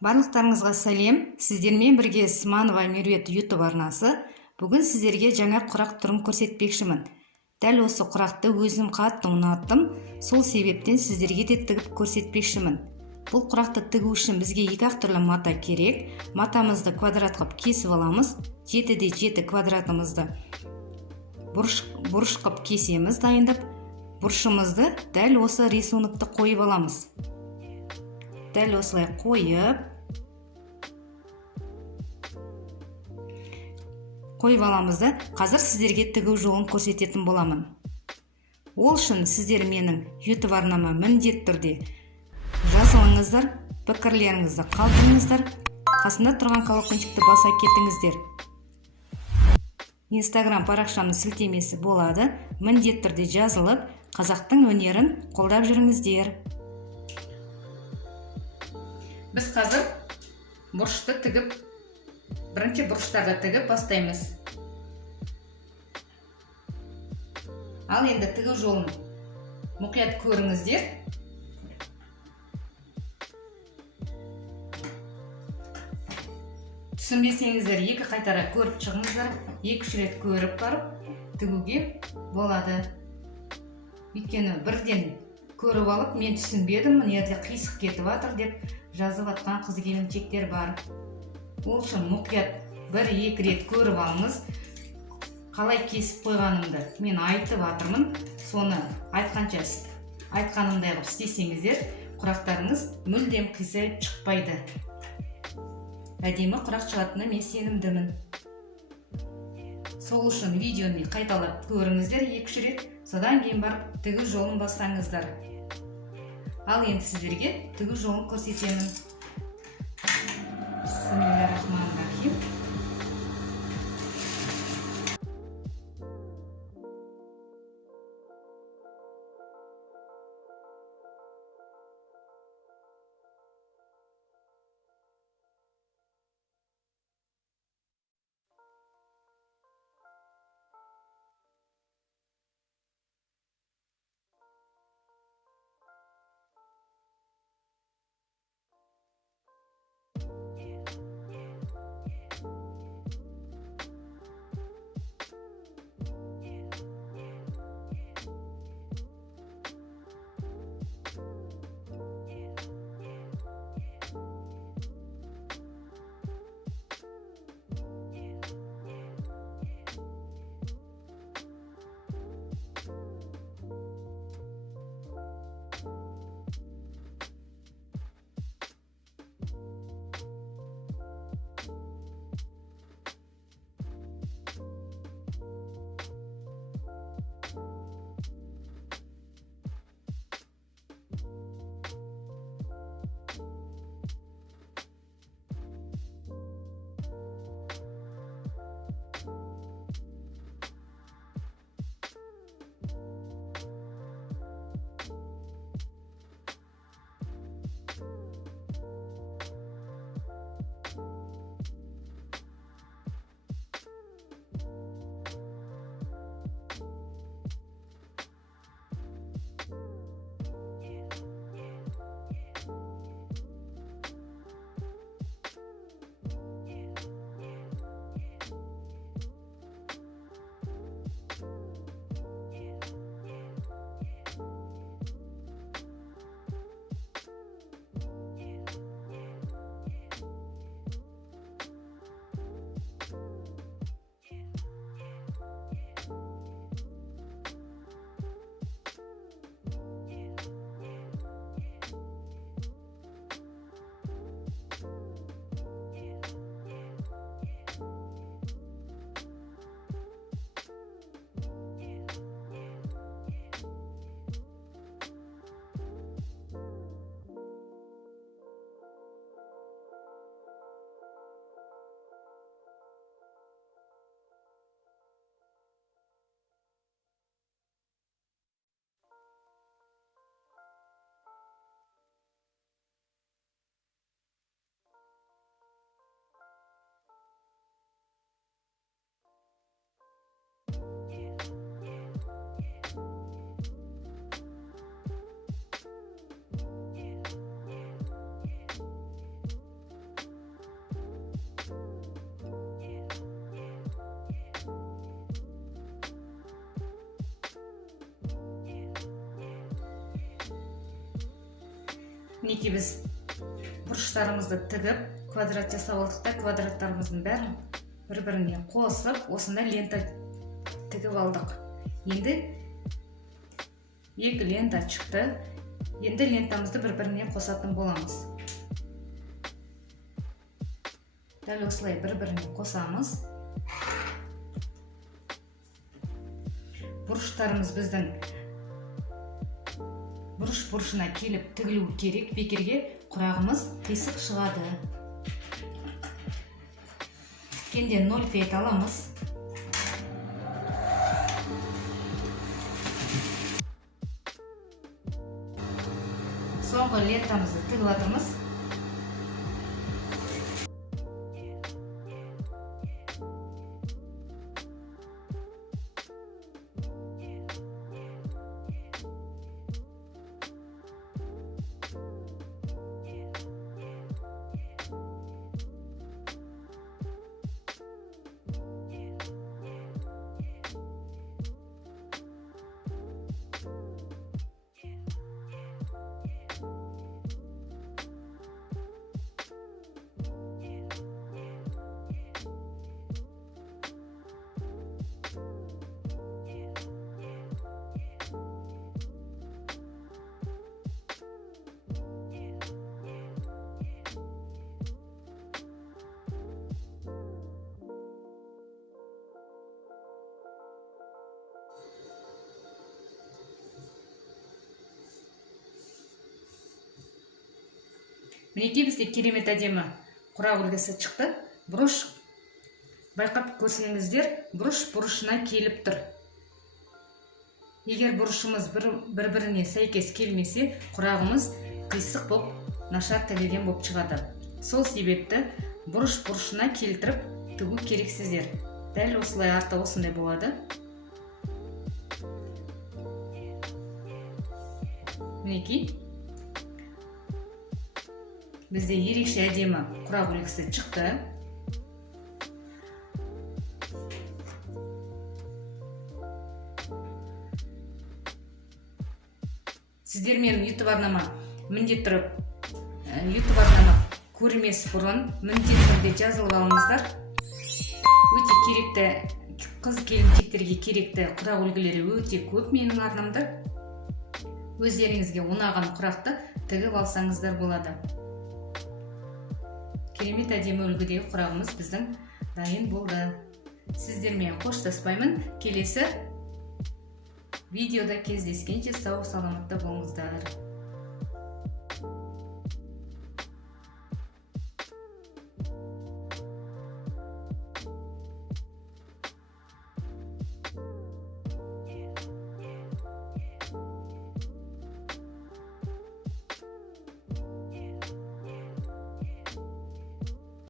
Барлықтарыңызға сәлем. Сіздермен бірге Сманова Меруерт YouTube арнасы. Бүгін сіздерге жаңа құрақ түрін көрсетпекшімін. Дәл осы құрақты өзім қатты ұнаттым. Сол себептен сіздерге де тігіп көрсетпекшімін. Бұл құрақты тігу үшін бізге екі түрлі мата керек. Матамызды квадрат қылып кесіп аламыз. 7-де 7 квадратымызды бұрыш қылып кесеміз дайындап. Бұрышымызды дәл осы рисунокты қойып аламыз. Дәл осылай қойып аламыз да, қазір сіздерге тігу жолын көрсететін боламын. Ол үшін сіздер менің YouTube арнама міндетті түрде жазылыңыздар, пікірлеріңізді қалдырыңыздар, қасында тұрған колокольчикті баса кетіңіздер. Instagram парақшамның сілтемесі болады, міндетті түрде жазылып, қазақтың өнерін қолдап жүріңіздер. Біз қазір бұрышты тігіп, бірінші бұрыштарды тігіп бастаймыз. Ал енді тігу жолын мұқият көріңіздер. Түсінбесеңіздер, екі қайтара көріп шығыңыздар, 2-3 рет көріп барып тігуге болады. Өйткені бірден көріп алып, мен түсінбедім, мына жерде қисық кетіп жатыр деп жазып жатқан қыз-келіншектер бар. Ол үшін мұқият 1-2 рет көріп алыңыз. Қалай кесіп қойғанымды мен айтып жатырмын. Соны айтқанымдай қылып істесеңіздер, құрақтарыңыз мүлдем қисайып шықпайды. Әдемі құрақ шығатынына мен сенімдімін. Сол үшін видеоны қайталап көріңіздер 2-3 рет, содан кейін барып тігу жолын бастаңыздар. Ал енді сіздерге тігу жолын көрсетемін. Бисмиллахиррахманиррахим. Мінекей біз бұрыштарымызды тігіп квадрат жасап алдық та, квадраттарымыздың бәрін бір-біріне қосып, осында лента тігіп алдық. Енді екі лента шықты. Енді лентамызды бір-біріне қосатын боламыз. Дәл осылай бір-біріне қосамыз. Бұрыштарымыз біздің бұрыш-бұрышына келіп тігілу керек. Бекерге құрағымыз қисық шығады. Тіккенде 0,5 аламыз. Соңғы лентамызды тігіп жатырмыз. Мінекей бізде керемет әдемі құрақ үлгісі шықты. Бұрыш, байқап көрсеңіздер, бұрыш-бұрышына келіп тұр. Егер бұрышымыз бір-біріне сәйкес келмесе, құрағымыз қисық боп, нашар тігілген боп шығады. Сол себепті бұрыш-бұрышына келтіріп тігу керексіздер. Дәл осылай арты осындай болады. Мінекей бізде ерекше әдемі құрақ үлгісі шықты. Сіздер менің YouTube арнама міндетті тұрып, YouTube арнама көрмес бұрын міндетті түрде жазылып алыңыздар. Өте керекті, қыз-келіншектерге керекті құрақ үлгілері өте көп менің арнамда. Өздеріңізге ұнаған құрақты тігіп алсаңыздар болады. Керемет әдемі үлгідегі құрағымыз біздің дайын болды. Сіздермен қоштаспаймын. Келесі видеода кездескенше сау саламатта болыңыздар.